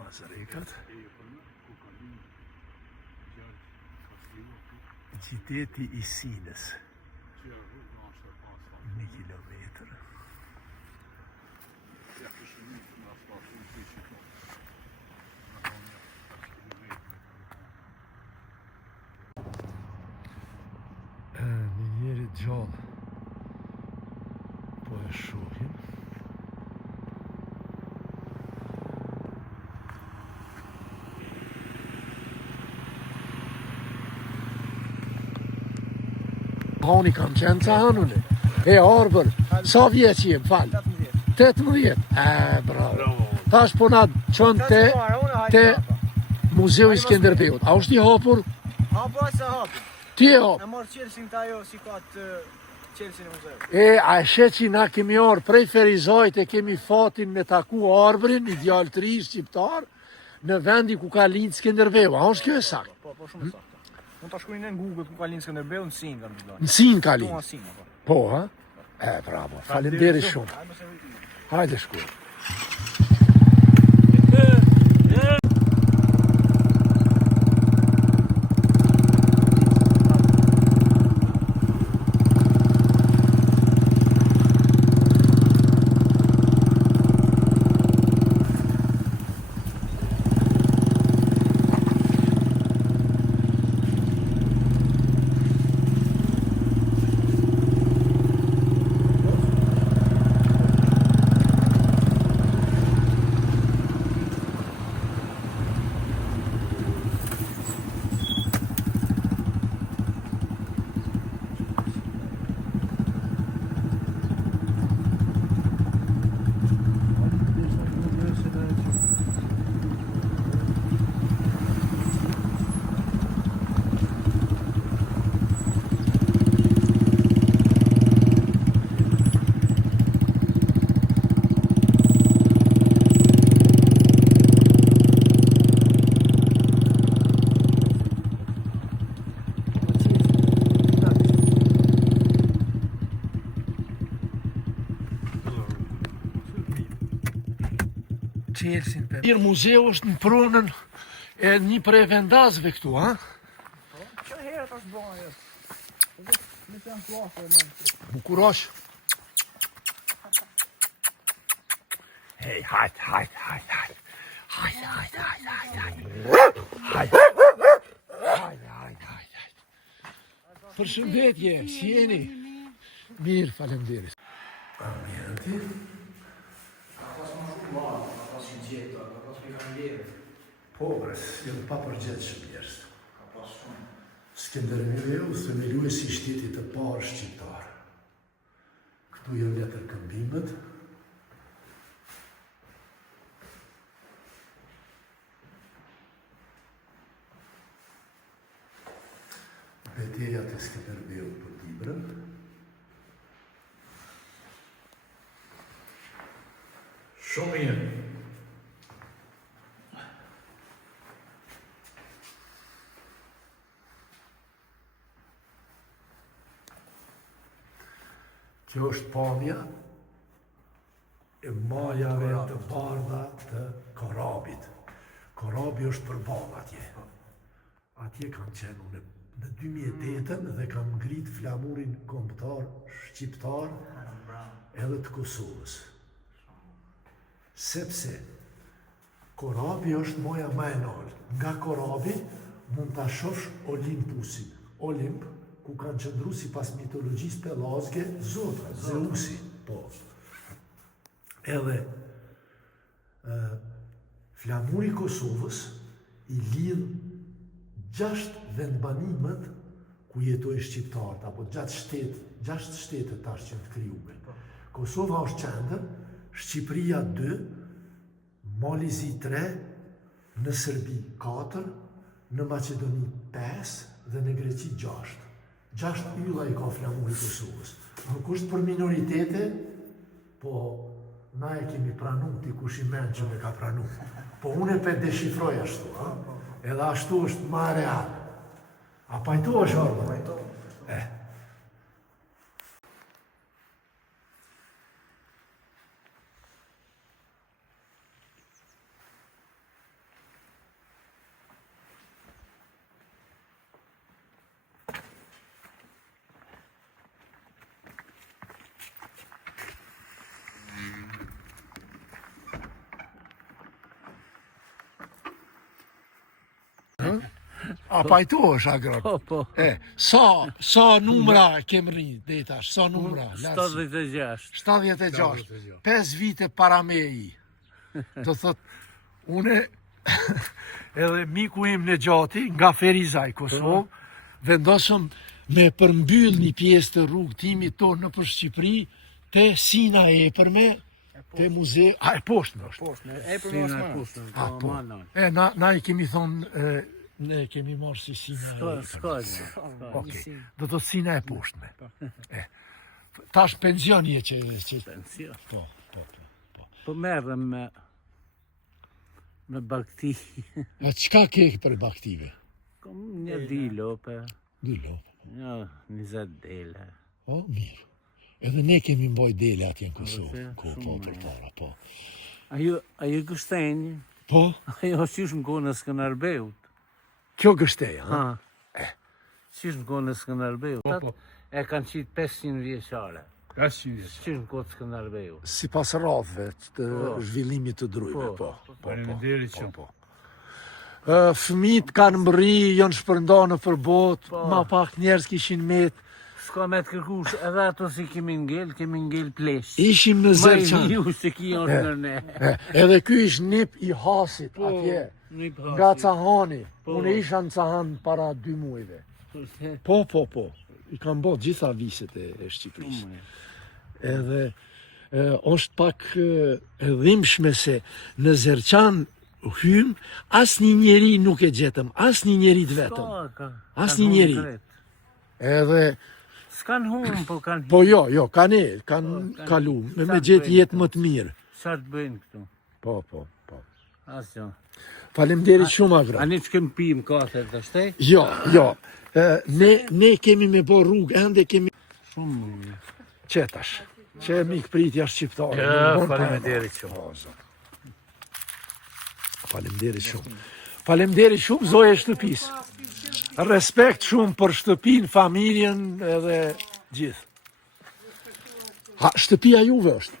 Mazarekat. Qyteti I Sinës. 1 kilometër. Një njeri gjallë po e shohim. Hani kam qenë ca hanune. E arbër, sa vjeç jem, fal? 18. Bravo. Tash po na çon te Muzeu I Skënderbeut. A është I hapur? Hapur se hapur. Ti e hap. E marr qelsin të ajo si ka të qelsin e muzeut. A shet që na kemi orë prej Ferizajt e kemi fatin me taku arbrin, I djalë të ri shqiptar, në vendi ku ka lind Skënderbeu. A është kjo e saktë? Po, shumë saktë. Mund ta shkruani në Google ku ka lind Skënderbeu, në Sin kanë dalë. Në Sin ka lind. Në Sin, po. Po, ha? Bravo. Faleminderit shumë. Hajde shkoj. Qelsin për. Muzeu është në pronën e një prej vendasve këtu, ha? Që herët është bëha ajo. Në të janë klasë e më. Bukurash. Hej, hajt. Përshëndetje, si jeni? Mirë, faleminderit. Ambienti. Po, janë pa përgjithshëm njerëz. Ka pas shumë. Skënderbeu themeluesi I shtetit të parë shqiptar. Këtu janë letër këmbimet. Betejat e Skënderbeut për Tibrën. Shumë mirë. Kjo është pamja e majave të bardha të Korabit. Korabi është përballë atje. Atje kanë qenë në 2008 dhe kanë ngrit flamurin kombëtar shqiptar edhe të Kosovës. Sepse Korabi është moja më e lartë. Nga Korabi mund ta shohësh Olimpusin. Olimp ku kanë qëndru si pas mitologjisë pelazge, Zotra, Zeusi, po. Edhe flamuri Kosovës I lidh 6 vendbanimet ku jetoj shqiptarët, apo 6 shtete tash që të krijuar. Kosova është qendër, Shqipëria 2, Malizi 3, në Serbi 4, në Maqedoni 5 dhe në Greqi 6. 6 ylla I ka flamuri Kosovës. Nuk është për minoritete, po na e kemi pranu, ti kush I men që me ka pranu. Po unë e pe deshifroj ashtu, ha? Edhe ashtu është ma real. A pajtu është orë? Pajtu. A pajtohesh agrot? Po. Sa numra kemë rritë, dhe tash, sa numra? 76. 76. 5 vite para meji. Do thot, une, edhe miku im në gjati, nga Ferizaj, Kosovë, vendosëm me përmbyll një pjesë të rrugë timit tonë në për Shqipëri, te Sina e përme, te muze, a e poshtme është. Po. Na i kemi thonë, ne kemi marrë si Sina e përme. Okej, do të Sina e poshtme. Tash pension je që... Pension. Po. Po merrem me bakti. E qka ke për baktive? Kom një dilope. Dilope. Ja, 20 dele. O, mirë. Edhe ne kemi mboj dele atje në Kosovë. Po, për para, po. Ajo gështenjë. Po? Ajo qysh në kohën e Skënderbeut. Kjo gështeja, ha? Qysh në kohën e Skënderbeut. Po. E kanë qitë 500 vjeqare. 500 vjeç. Qysh në kohën e Skënderbeut. Si pas radhve të zhvillimit të drujve, po. Faleminderit që. Po. Fëmit kanë mbëri, janë shpërnda në përbot, ma pak njerës kishin met. S'ka me të kërkush, edhe ato si kemi ngel plesh. Ishim në Zerçan. Ma i ju se ki janë në ne. Edhe ky ish nip i hasit atje, nga Cahani. Unë isha në Cahan para 2 muajve. Po. I kam bërë gjitha viset e Shqipërisë. Edhe është pak e dhimbshme se në Zerçan hym, as një njeri nuk e gjetëm, as një njeri të vetëm. As një njeri. Edhe... S'kan hum, po kanë... Po jo, kanë kalu, me gjetë jetë më të mirë. Qa të bëjnë këtu? Po. Asjo. Faleminderit shumë agra. A ne që kemë pim kate të shtej? Jo. Ne kemi me bo rrugë, ende kemi... Shumë. Qetash, që mikë pritja shqiptare. Faleminderit shumë. Faleminderit shumë, zoje shtëpisë. Respekt shumë për shtëpinë, familjen edhe gjithë. Shtëpia juve është?